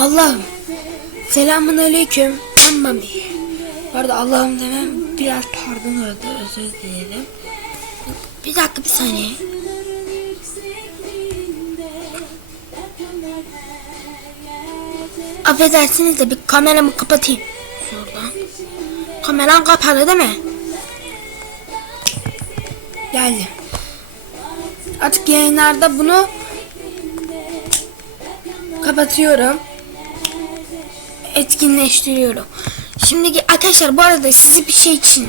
Allah'ım. Selamun aleyküm. Ben Mami. Bu Allah'ım demem biraz pardon oldu. Özür dilerim. Bir dakika bir saniye. Affedersiniz de bir kameramı kapatayım. Şuradan. Kameran kapalı değil mi? Geldi. Artık yayınlarda bunu kapatıyorum. Etkinleştiriyorum. Şimdi arkadaşlar bu arada sizi bir şey için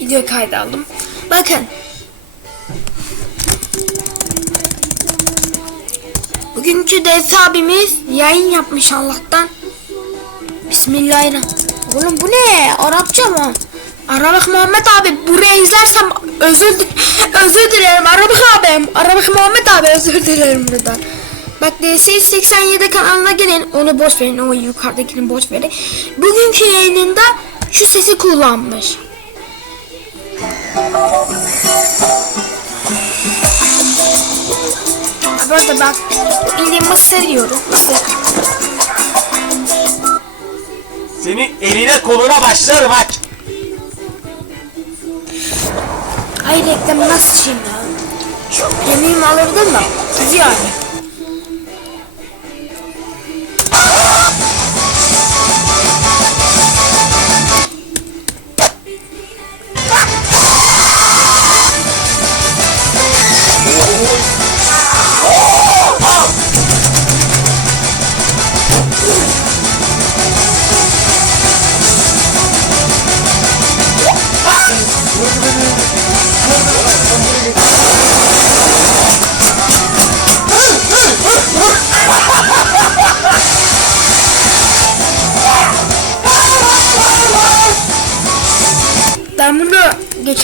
video kaydı aldım. Bakın. Bugünkü DS abimiz yayın yapmış Allah'tan. Bismillahirrahmanirrahim. Oğlum bu ne? Arapça mı? Arabak Muhammed abi buraya izlersem özür özür dilerim Arabak abim. Arabak Muhammed abi özür dilerim buradan. Bak DS87 kanalına gelin onu boş verin o yukarıdakini boş verin. Bugünkü yayınında şu sesi kullanmış. Bu arada bak bildiğin mısır yiyorum mısır. Senin eline koluna başlarım bak. Ay reklamı nasıl şimdi ya? Premium alırdım da sizi yani.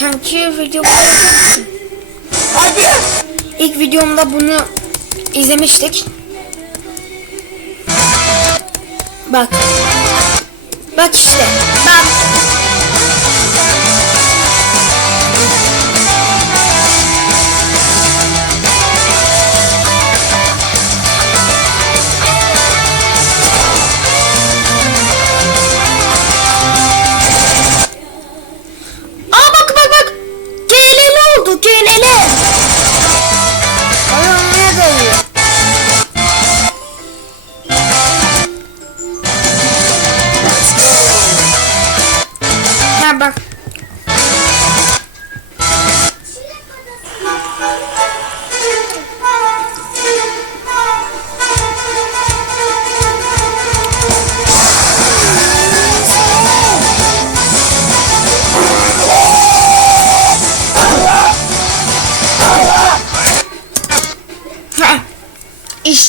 Geçenki videomda Hadi. ilk videomda bunu izlemiştik. Bak. Bak işte. Bak.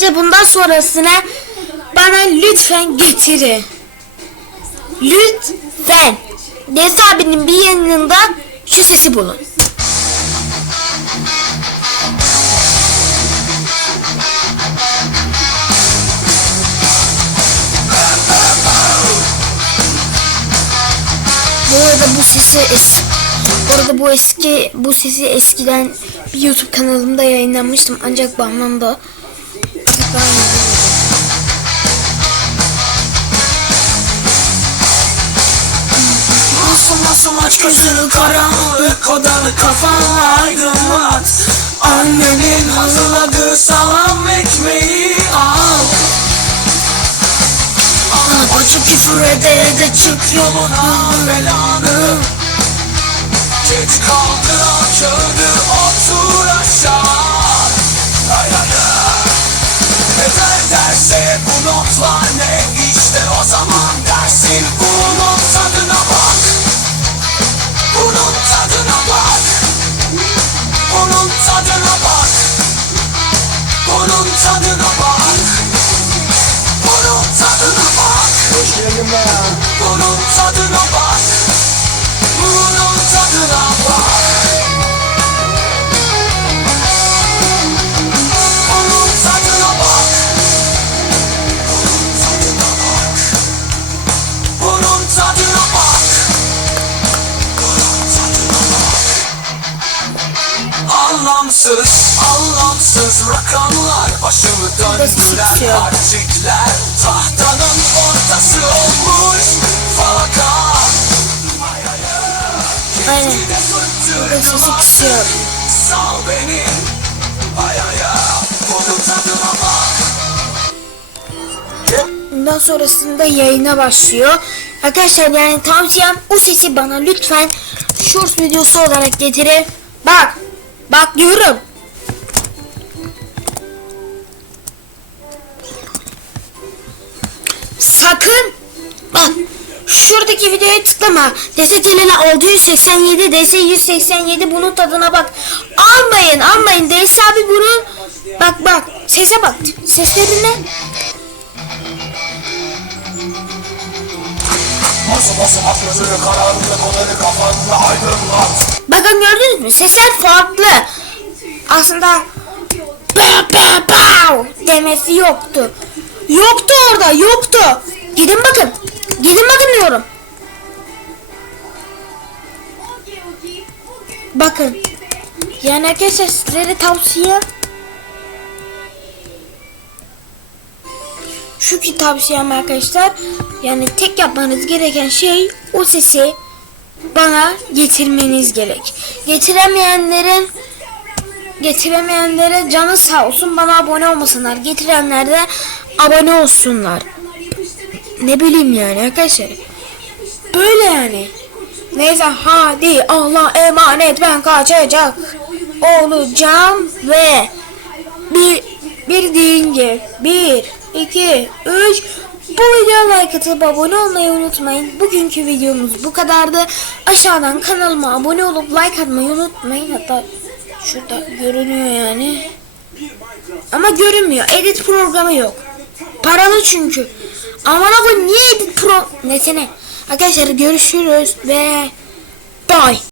İşte bundan sonrasına bana lütfen getirin. Lütfen. Des abinin bir yanında şu sesi bulun. Bu arada bu sesi es bu arada bu eski bu sesi eskiden bir YouTube kanalımda yayınlanmıştım ancak banlandı. Masum masum aç gözünü karanlık odanı kafanla aydınlat Annenin hazırladığı salam ekmeği al. Ana bacı küfür ede ede çık yoluna belanı. Geç kaldır al kağıdı bu notlar ne işte o zaman dersin. Bunun tadına bak Anlamsız, anlamsız rakamlar başımı döndüler sıkışıyor. Partikler tahtanın ortası olmuş Aynen. Burada sesi kısıyor. artık Sal beni Ay ay ay Bunun tadına bak Bundan sonrasında yayına başlıyor. Arkadaşlar yani tavsiyem o sesi bana lütfen short videosu olarak getirin. Bak. Bak diyorum. Sakın. Bak. Şuradaki videoya tıklama. DSTL'le 687, DS 187 bunun tadına bak. Almayın, almayın. DS abi bunu bak bak. Sese bak. Seslerine Ak gözünü karanlık odanı kafanda aydınlat Bakın gördünüz mü? Sesler farklı. Aslında pow pow pow demesi yoktu. Yoktu orada, yoktu. Gidin bakın. Gidin bakın diyorum. Bakın. Yani arkadaşlar sizlere tavsiye şu ki tavsiyem arkadaşlar yani tek yapmanız gereken şey o sesi bana getirmeniz gerek. Getiremeyenlerin getiremeyenlere canı sağ olsun bana abone olmasınlar. Getirenler de abone olsunlar. Ne bileyim yani arkadaşlar. Böyle yani. Neyse hadi Allah emanet ben kaçacak olacağım ve bir bir deyince bir iki üç bu videoya like atıp abone olmayı unutmayın. Bugünkü videomuz bu kadardı. Aşağıdan kanalıma abone olup like atmayı unutmayın. Hatta şurada görünüyor yani. Ama görünmüyor. Edit programı yok. Paralı çünkü. Aman abi niye edit pro... Neyse ne. Arkadaşlar görüşürüz ve bye.